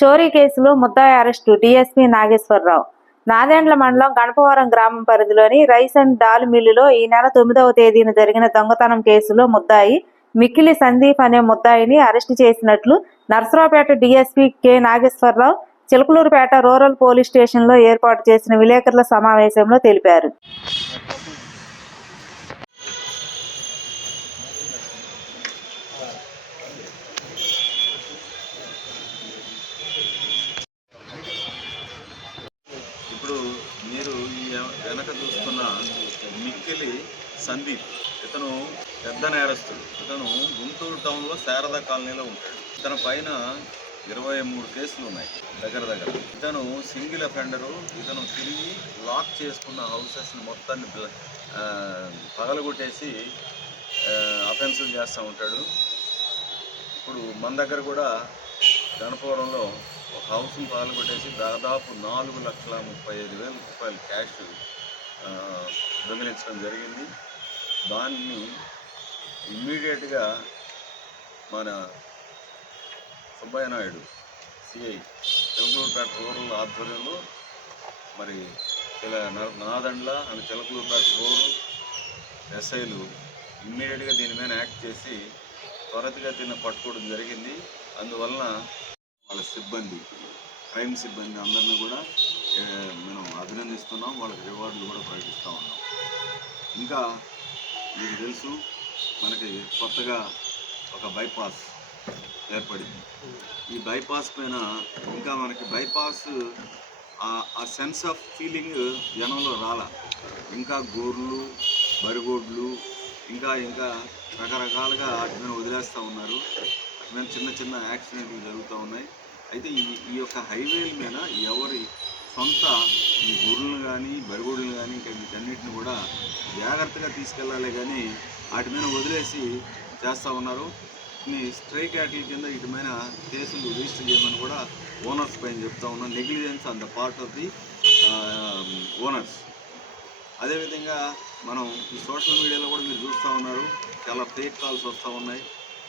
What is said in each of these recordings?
చోరీ కేసులో ముద్దాయి అరెస్టు డీఎస్పీ నాగేశ్వరరావు. నాదెండ్ల మండలం గణపవరం గ్రామం పరిధిలోని రైస్ అండ్ దాల్ మిల్లులో ఈ నెల 9వ తేదీన జరిగిన దొంగతనం కేసులో ముద్దాయి మిక్కిలి సందీప్ అనే ముద్దాయిని అరెస్టు చేసినట్లు Narasaraopet DSP K Nageswararao Chilakaluripet rural police స్టేషన్లో ఏర్పాటు చేసిన విలేకరుల సమావేశంలో తెలిపారు. ఇప్పుడు మీరు ఈ వెనక చూస్తున్న మిక్కిలి సందీప్, ఇతను పెద్ద నేరస్తుడు. ఇతను గుంటూరు టౌన్లో శారదా కాలనీలో ఉంటాడు. ఇతని పైన 23 కేసులు ఉన్నాయి దగ్గర. ఇతను సింగిల్ అఫెండరు. ఇతను తిరిగి లాక్ చేసుకున్న హౌసెస్ని మొత్తాన్ని పగలగొట్టేసి అఫెన్సులు చేస్తూ ఉంటాడు. ఇప్పుడు మన దగ్గర కూడా గణపవరంలో ఒక హౌస్ని పగలగొట్టేసి దాదాపు 4,35,000 రూపాయలు క్యాష్ దొంగిలించడం జరిగింది. దాన్ని ఇమ్మీడియట్గా మన సుబ్బయ్య నాయుడు సిఐ చిలకలూరుపేట రూరల్ ఆధ్వర్యంలో మరి నాదండ్ల అండ్ చిలకలూరుపేట రూరల్ ఎస్ఐలు ఇమ్మీడియట్గా దీని మీద యాక్ట్ చేసి త్వరితగతిన పట్టుకోవడం జరిగింది. అందువలన వాళ్ళ సిబ్బంది, క్రైమ్ సిబ్బంది అందరినీ కూడా మనం అభినందిస్తున్నాం. వాళ్ళకి రివార్డులు కూడా ప్రకటిస్తూ ఉన్నాం. ఇంకా మీకు తెలుసు, మనకి కొత్తగా ఒక బైపాస్ ఏర్పడింది. ఈ బైపాస్ పైన ఇంకా మనకి బైపాస్ ఆ సెన్స్ ఆఫ్ ఫీలింగ్ జనంలో రాలా. ఇంకా గోర్లు, బరిగోడ్లు, ఇంకా రకరకాలుగా వాటి మీద వదిలేస్తూ ఉన్నారు. వాటి మీద చిన్న యాక్సిడెంట్లు జరుగుతూ ఉన్నాయి. అయితే ఈ యొక్క హైవేల మీద ఎవరి సొంత ఈ గొర్రెలను కానీ బరిగోడులను కానీ ఇంకా వీటన్నిటిని కూడా జాగ్రత్తగా తీసుకెళ్ళాలి, కానీ వాటి మీద వదిలేసి చేస్తూ ఉన్నారు. ఈ స్ట్రైక్ యాక్ట్ల కింద వీటి మీద కేసులు రిజిస్టర్ చేయమని కూడా ఓనర్స్ పైన చెప్తా ఉన్నాం. Negligence on the part of the owners. అదేవిధంగా మనం ఈ సోషల్ మీడియాలో కూడా మీరు చూస్తూ ఉన్నారు, చాలా ఫేక్ కాల్స్ వస్తూ ఉన్నాయి.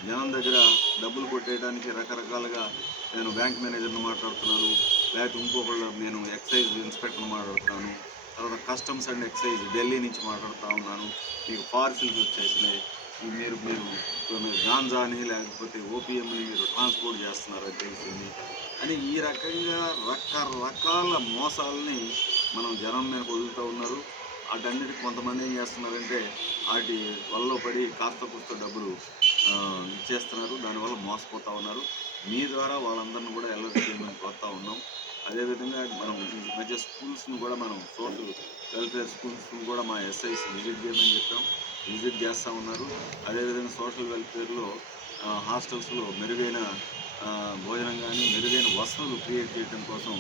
జనం దగ్గర డబ్బులు కొట్టేయడానికి రకరకాలుగా నేను బ్యాంక్ మేనేజర్ని మాట్లాడుతున్నాను, లేకపోతే ఇంకొకళ్ళు నేను ఎక్సైజ్ ఇన్స్పెక్టర్ని మాట్లాడుతున్నాను, తర్వాత కస్టమ్స్ అండ్ ఎక్సైజ్ ఢిల్లీ నుంచి మాట్లాడుతూ ఉన్నాను, మీకు పార్సిల్స్ వచ్చేసినాయి, మీరు గాంజాని లేకపోతే ఓపీఎంని మీరు ట్రాన్స్పోర్ట్ చేస్తున్నారని తెలిసింది అని ఈ రకంగా రకరకాల మోసాలని మనం జనం మీద వదులుతూ ఉన్నారు. వాటన్నిటికి కొంతమంది ఏం చేస్తున్నారంటే వాటి వల్ల పడి కాస్త డబ్బులు ఇచ్చేస్తున్నారు. దానివల్ల మోసపోతూ ఉన్నారు. మీ ద్వారా వాళ్ళందరినీ కూడా అలర్ట్ చేయమని కోరుతూ ఉన్నాం. అదేవిధంగా మనం ఈ మధ్య స్కూల్స్ని కూడా మనం సోషల్ వెల్ఫేర్ స్కూల్స్ని కూడా మా ఎస్ఐస్ విజిట్ చేయమని చెప్పాం. విజిట్ చేస్తూ ఉన్నారు. అదేవిధంగా సోషల్ వెల్ఫేర్లో హాస్టల్స్లో మెరుగైన భోజనం కానీ మెరుగైన వసతులు క్రియేట్ చేయడం కోసం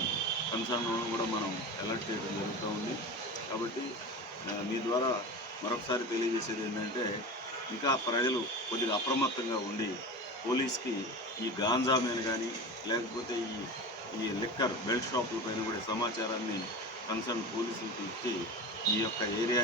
కన్సర్న్ కూడా మనం అలర్ట్ చేయడం జరుగుతూ ఉంది. కాబట్టి మీ ద్వారా మరొకసారి తెలియజేసేది ఏంటంటే, ఇంకా ప్రజలు కొద్దిగా అప్రమత్తంగా ఉండి పోలీస్కి ఈ గాంజా మీద కానీ లేకపోతే ఈ లిక్కర్ బెల్ట్ షాపుల పైన కూడా సమాచారాన్ని కన్సర్న్ పోలీసులకు ఇచ్చి ఈ యొక్క ఏరియా